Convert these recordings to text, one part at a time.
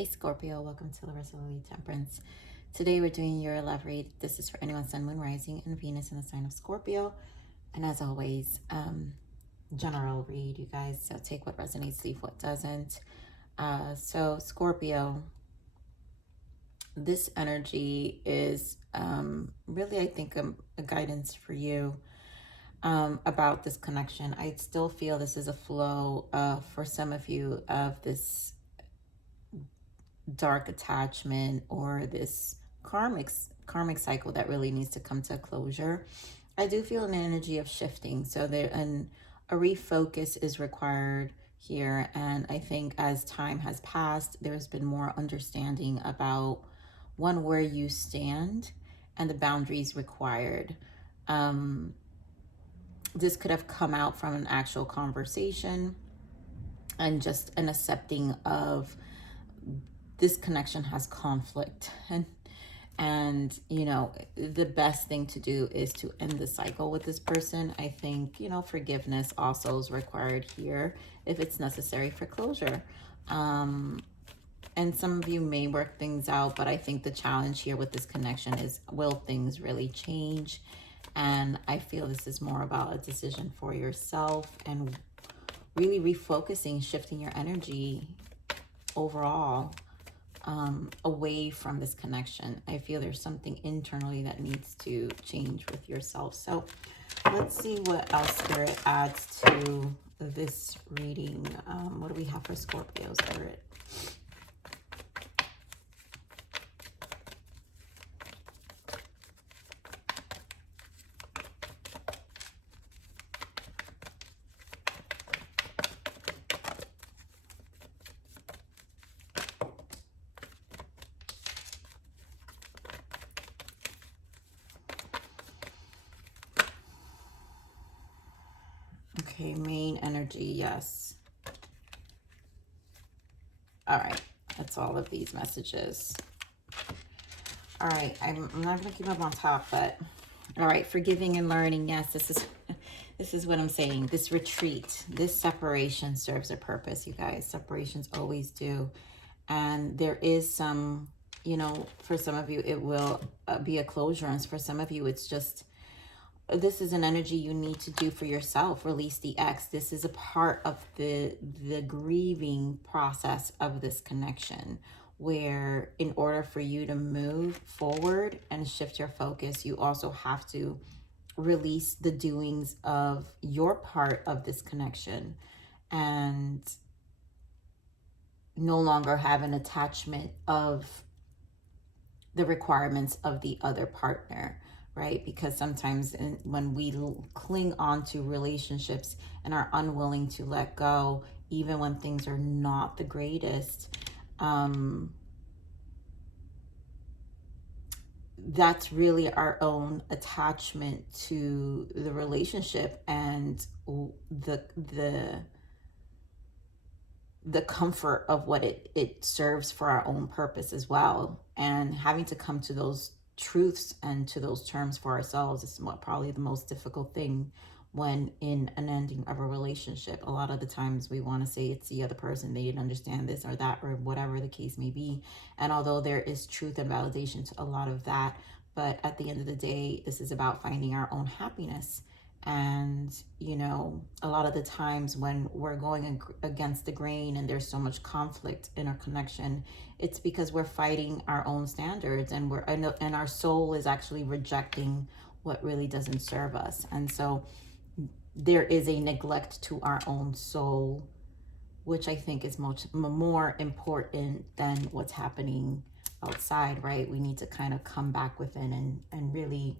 Hey Scorpio, welcome to the Resolute Temperance. Today we're doing your love read. This is for anyone Sun, Moon, Rising, and Venus in the sign of Scorpio. And as always, general read, you guys. So take what resonates, leave what doesn't. So Scorpio, this energy is really, I think, a guidance for you about this connection. I still feel this is a flow for some of you of this dark attachment or this karmic cycle that really needs to come to a closure. I do feel an energy of shifting, so a refocus is required here. And I think as time has passed, there's been more understanding about where you stand and the boundaries required. This could have come out from an actual conversation and just an accepting of this connection has conflict, and you know, the best thing to do is to end the cycle with this person. I think, you know, forgiveness also is required here if it's necessary for closure. And some of you may work things out, but I think the challenge here with this connection is, will things really change? And I feel this is more about a decision for yourself and really refocusing, shifting your energy overall away from this connection. I feel there's something internally that needs to change with yourself. So let's see what else Spirit adds to this reading. What do we have for Scorpio, Spirit? Okay, main energy, yes. All right, that's all of these messages. All right, I'm not going to keep up on top, but all right, forgiving and learning. Yes, this is what I'm saying. This retreat, this separation serves a purpose, you guys. Separations always do. And there is some, you know, for some of you, it will be a closure. And for some of you, it's just, this is an energy you need to do for yourself. Release the ex. This is a part of the grieving process of this connection, where in order for you to move forward and shift your focus, you also have to release the doings of your part of this connection and no longer have an attachment of the requirements of the other partner, right? Because sometimes when we cling on to relationships and are unwilling to let go, even when things are not the greatest, that's really our own attachment to the relationship and the comfort of what it serves for our own purpose as well. And having to come to those truths and to those terms for ourselves is probably the most difficult thing when in an ending of a relationship. A lot of the times we want to say it's the other person, they didn't understand this or that or whatever the case may be. And although there is truth and validation to a lot of that, but at the end of the day, this is about finding our own happiness. And, you know, a lot of the times when we're going against the grain and there's so much conflict in our connection, it's because we're fighting our own standards and and our soul is actually rejecting what really doesn't serve us. And so there is a neglect to our own soul, which I think is much more important than what's happening outside, right? We need to kind of come back within and really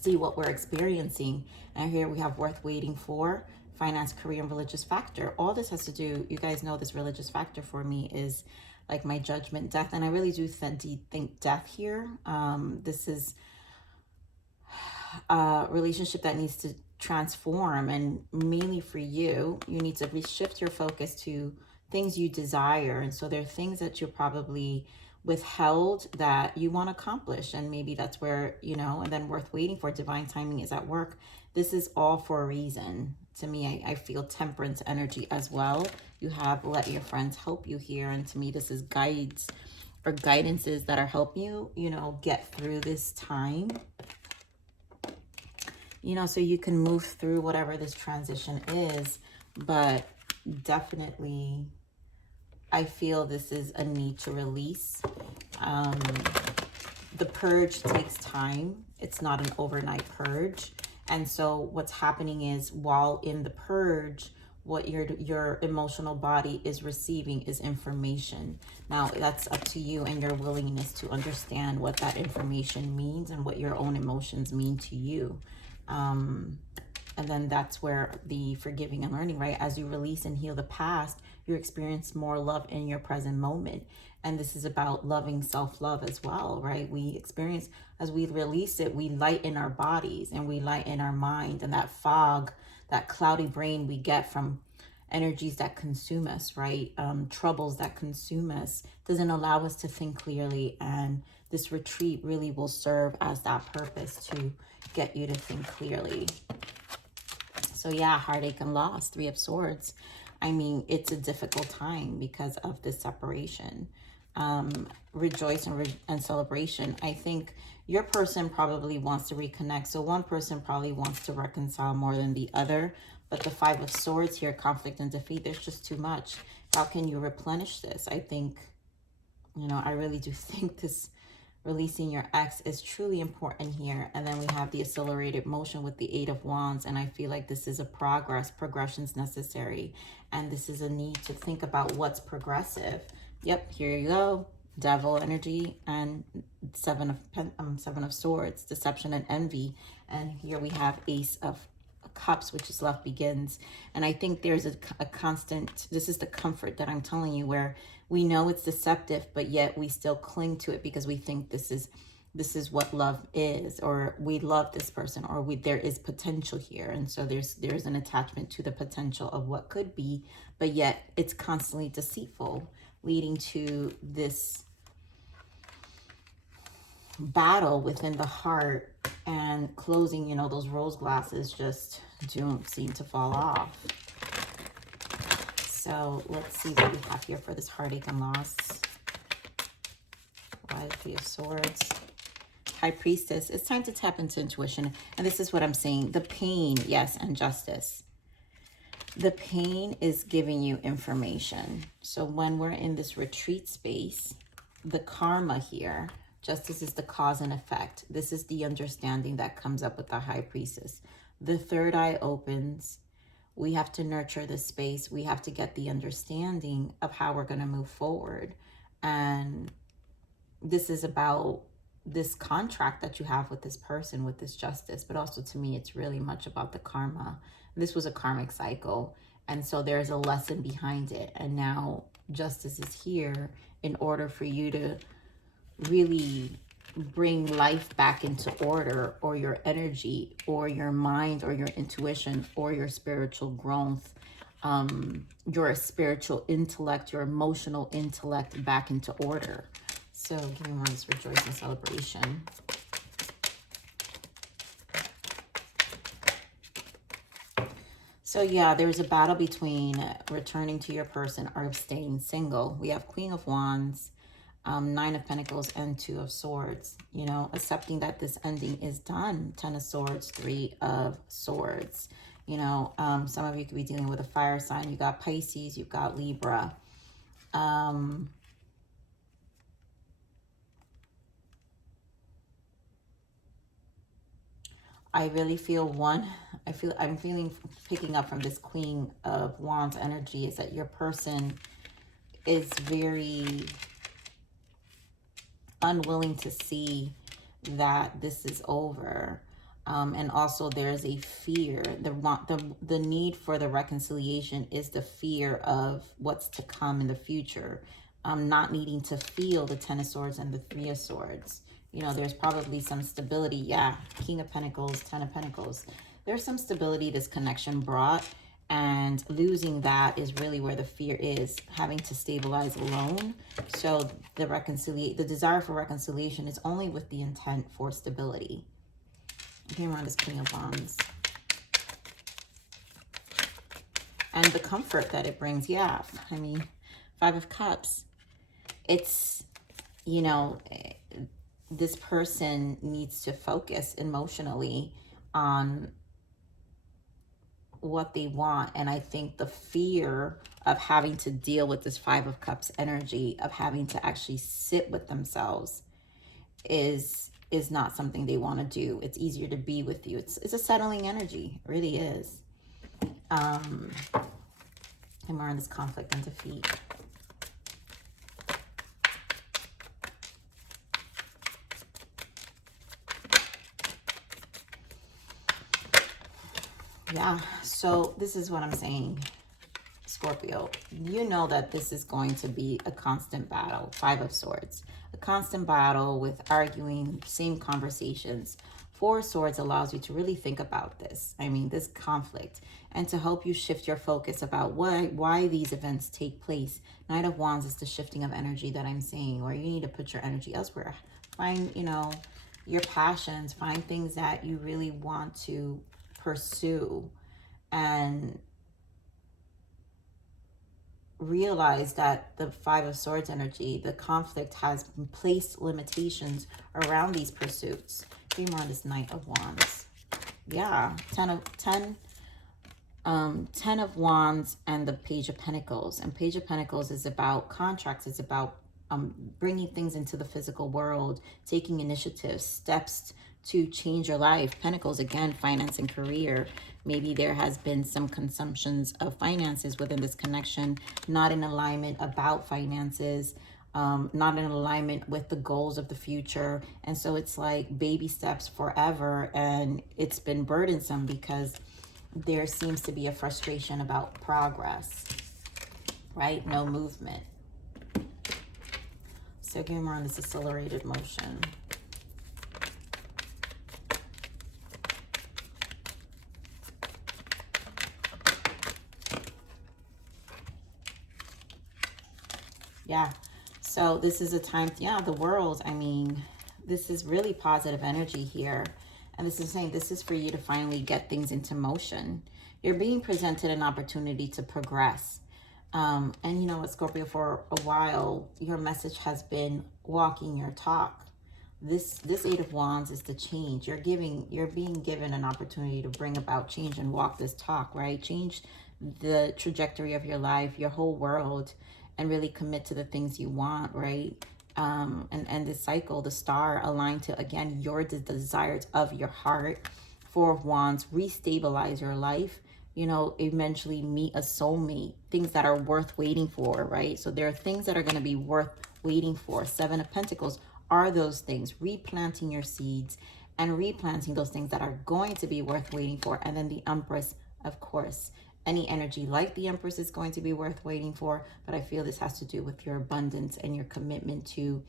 see what we're experiencing. And here we have worth waiting for, finance, career, and religious factor. All this has to do, you guys know this religious factor for me is like my judgment, death. And I really do think death here. This is a relationship that needs to transform, and mainly for you, you need to shift your focus to things you desire. And so there are things that you're probably withheld that you want to accomplish, and maybe that's where, you know, and then worth waiting for. Divine timing is at work. This is all for a reason. To me, I feel temperance energy as well. You have let your friends help you here. And to me, this is guides or guidances that are helping you, you know, get through this time. You know, so you can move through whatever this transition is. But definitely, I feel this is a need to release. The purge takes time. It's not an overnight purge. And so what's happening is, while in the purge, what your emotional body is receiving is information. Now, that's up to you and your willingness to understand what that information means and what your own emotions mean to you. And then that's where the forgiving and learning, right? As you release and heal the past, you experience more love in your present moment. And this is about loving self-love as well, right? We experience, as we release it, we lighten our bodies and we lighten our mind. And that fog, that cloudy brain we get from energies that consume us, right? Troubles that consume us, doesn't allow us to think clearly. And this retreat really will serve as that purpose to get you to think clearly. So yeah, heartache and loss, 3 of Swords. I mean, it's a difficult time because of this separation. Rejoice and celebration. I think your person probably wants to reconnect. So one person probably wants to reconcile more than the other. But the 5 of Swords here, conflict and defeat, there's just too much. How can you replenish this? I think, you know, I really do think this releasing your ex is truly important here. And then we have the accelerated motion with the 8 of Wands. And I feel like this is a progression's necessary. And this is a need to think about what's progressive. Yep, here you go. Devil energy and 7 of Swords, deception and envy. And here we have Ace of Cups, which is love begins. And I think there's a constant, this is the comfort that I'm telling you, where we know it's deceptive, but yet we still cling to it because we think this is what love is, or we love this person, or there is potential here. And so there's an attachment to the potential of what could be, but yet it's constantly deceitful, leading to this battle within the heart, and closing, you know, those rose glasses just don't seem to fall off. So let's see what we have here for this heartache and loss. Why the 3 of Swords? High Priestess. It's time to tap into intuition. And this is what I'm saying. The pain, yes, and justice. The pain is giving you information. So when we're in this retreat space, the karma here, justice is the cause and effect. This is the understanding that comes up with the High Priestess. The third eye opens. We have to nurture the space. We have to get the understanding of how we're going to move forward. And this is about this contract that you have with this person, with this justice. But also, to me, it's really much about the karma. This was a karmic cycle. And so there's a lesson behind it. And now justice is here in order for you to really bring life back into order, or your energy, or your mind, or your intuition, or your spiritual growth, your spiritual intellect, your emotional intellect back into order. So give me more of this rejoice and celebration. So yeah, there's a battle between returning to your person or staying single. We have Queen of Wands, 9 of Pentacles, and 2 of Swords. You know, accepting that this ending is done. 10 of Swords, 3 of Swords. You know, some of you could be dealing with a fire sign. You got Pisces, you've got Libra. I really feel I'm picking up from this Queen of Wands energy is that your person is very unwilling to see that this is over. And also there's a fear. The need for the reconciliation is the fear of what's to come in the future. Not needing to feel the 10 of Swords and the 3 of Swords. You know, there's probably some stability. Yeah, King of Pentacles, 10 of Pentacles. There's some stability this connection brought. And losing that is really where the fear is, having to stabilize alone. So the desire for reconciliation is only with the intent for stability. Okay, around this King of Wands. and the comfort that it brings. Yeah, I mean, Five of Cups. It's, you know, this person needs to focus emotionally on what they want. And I think the fear of having to deal with this Five of Cups energy, of having to actually sit with themselves, is not something they want to do. It's easier to be with you. It's a settling energy. It really is. And we're in this conflict and defeat. Yeah, so this is what I'm saying, Scorpio. You know that this is going to be a constant battle. Five of Swords. A constant battle with arguing, same conversations. Four of Swords allows you to really think about this. I mean, this conflict. And to help you shift your focus about why these events take place. Knight of Wands is the shifting of energy that I'm saying, where you need to put your energy elsewhere. Find, you know, your passions. Find things that you really want to pursue, and realize that the Five of Swords energy, the conflict, has placed limitations around these pursuits. Dream on this Knight of Wands. Yeah, Ten of Wands and the Page of Pentacles. And Page of Pentacles is about contracts. It's about bringing things into the physical world, taking initiatives, steps to change your life. Pentacles, again, finance and career. Maybe there has been some consumptions of finances within this connection, not in alignment about finances, not in alignment with the goals of the future. And so it's like baby steps forever, and it's been burdensome because there seems to be a frustration about progress, right? No movement. So give more on this accelerated motion. Yeah, so this is a time, yeah, the world, I mean, this is really positive energy here. And this is saying this is for you to finally get things into motion. You're being presented an opportunity to progress. And you know what, Scorpio, for a while, your message has been walking your talk. This Eight of Wands is the change. You're being given an opportunity to bring about change and walk this talk, right? Change the trajectory of your life, your whole world, and really commit to the things you want, right? And this cycle, the star aligned to, again, the desires of your heart. Four of Wands, restabilize your life, you know, eventually meet a soulmate, things that are worth waiting for, right? So there are things that are going to be worth waiting for. Seven of Pentacles are those things, replanting your seeds and replanting those things that are going to be worth waiting for. And then the Empress, of course, any energy like the Empress is going to be worth waiting for, but I feel this has to do with your abundance and your commitment to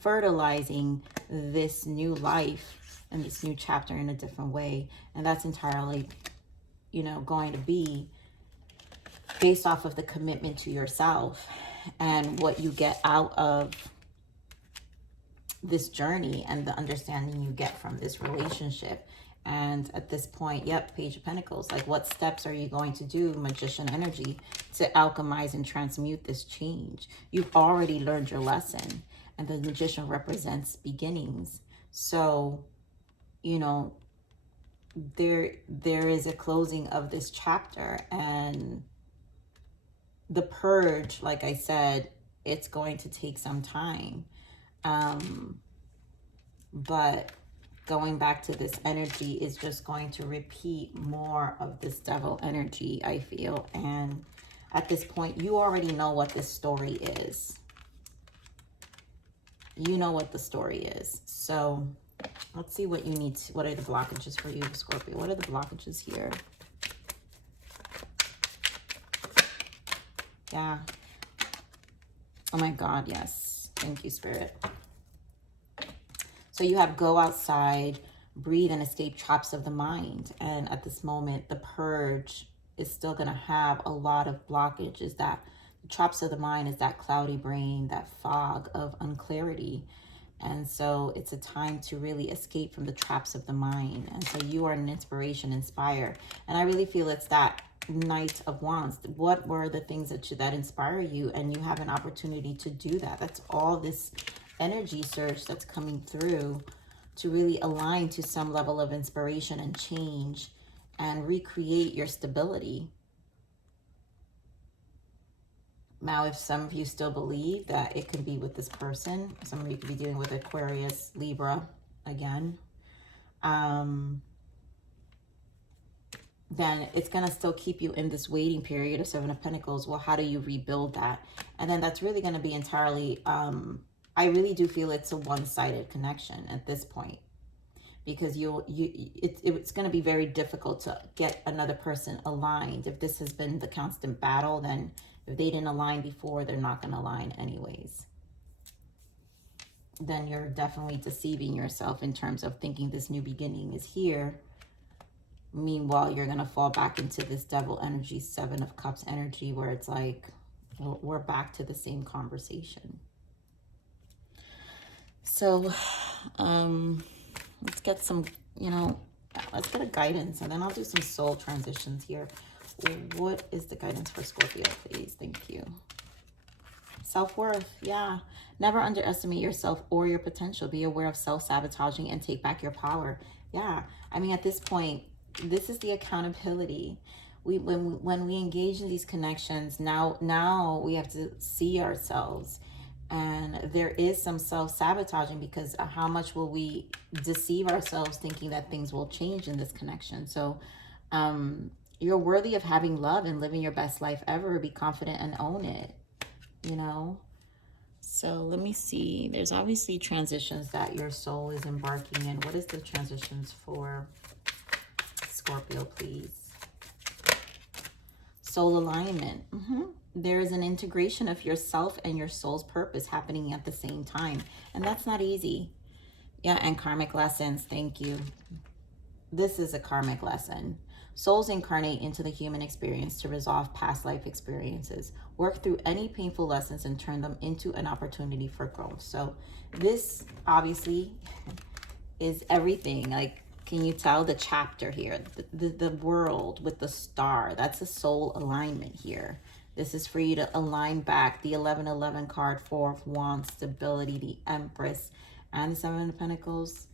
fertilizing this new life and this new chapter in a different way. And that's entirely, you know, going to be based off of the commitment to yourself and what you get out of this journey and the understanding you get from this relationship. And at this point, yep, Page of Pentacles, like what steps are you going to do, Magician energy, to alchemize and transmute this change? You've already learned your lesson, and the Magician represents beginnings. So, you know, there is a closing of this chapter, and the purge, like I said, it's going to take some time. But going back to this energy is just going to repeat more of this devil energy, I feel. And at this point, you already know what this story is. You know what the story is. So let's see what you need to, what are the blockages for you, Scorpio? What are the blockages here? Yeah. Oh my God, yes. Thank you, Spirit. So you have go outside, breathe, and escape traps of the mind. And at this moment, the purge is still going to have a lot of blockages. That the traps of the mind is that cloudy brain, that fog of unclarity. And so it's a time to really escape from the traps of the mind. And so you are an inspiration, inspire. And I really feel it's that Knight of Wands. What were the things that inspire you? And you have an opportunity to do that. That's all this energy surge that's coming through to really align to some level of inspiration and change and recreate your stability. Now, if some of you still believe that it could be with this person, some of you could be dealing with Aquarius, Libra again, then it's going to still keep you in this waiting period of Seven of Pentacles. Well, how do you rebuild that? And then that's really going to be entirely, I really do feel it's a one-sided connection at this point, because it's going to be very difficult to get another person aligned. If this has been the constant battle, then if they didn't align before, they're not going to align anyways. Then you're definitely deceiving yourself in terms of thinking this new beginning is here. Meanwhile, you're going to fall back into this devil energy, Seven of Cups energy, where it's like, well, we're back to the same conversation. So, let's get some, let's get a guidance, and then I'll do some soul transitions here. What is the guidance for Scorpio, please? Thank you. Self-worth, yeah. Never underestimate yourself or your potential. Be aware of self-sabotaging and take back your power. Yeah, I mean, at this point, this is the accountability. When we engage in these connections, now we have to see ourselves, and there is some self-sabotaging, because how much will we deceive ourselves thinking that things will change in this connection? So you're worthy of having love and living your best life ever. Be confident and own it, So let me see. There's obviously transitions that your soul is embarking in. What is the transitions for Scorpio, please? Soul alignment. There is an integration of yourself and your soul's purpose happening at the same time. And that's not easy. Yeah, and karmic lessons. Thank you. This is a karmic lesson. Souls incarnate into the human experience to resolve past life experiences, work through any painful lessons, and turn them into an opportunity for growth. So this obviously is everything. Like, can you tell the chapter here? The world with the star, that's a soul alignment here. This is for you to align back. The 1111 card, Four of Wands, stability, the Empress, and the Seven of Pentacles.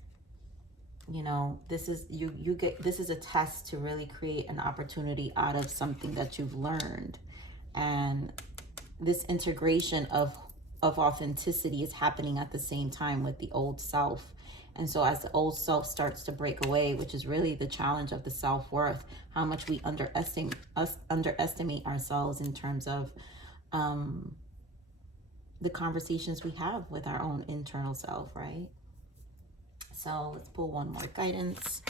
This is this is a test to really create an opportunity out of something that you've learned. And this integration of authenticity is happening at the same time with the old self. And so as the old self starts to break away, which is really the challenge of the self-worth, how much we underestimate ourselves in terms of the conversations we have with our own internal self, right? So let's pull one more guidance.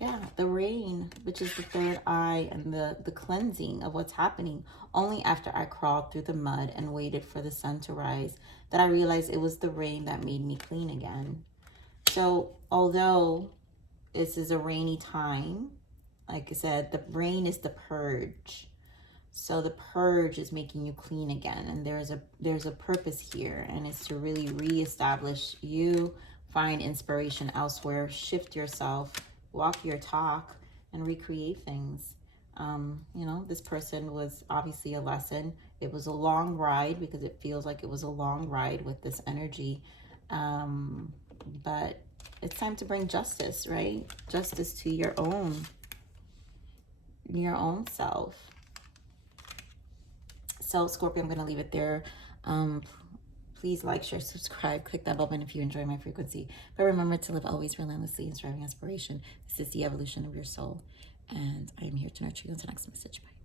Yeah, the rain, which is the third eye, and the cleansing of what's happening. Only after I crawled through the mud and waited for the sun to rise that I realized it was the rain that made me clean again. So although this is a rainy time, like I said, the rain is the purge. So the purge is making you clean again. And there's a purpose here, and it's to really reestablish you, find inspiration elsewhere, shift yourself, walk your talk, and recreate things. This person was obviously a lesson. It was a long ride, because it feels like it was a long ride with this energy. But it's time to bring justice, right? Justice to your own self. So Scorpio, I'm going to leave it there. Please like, share, subscribe, click that bell button if you enjoy my frequency. But remember to live always relentlessly in striving aspiration. This is the evolution of your soul. And I am here to nurture you. Until next message. Bye.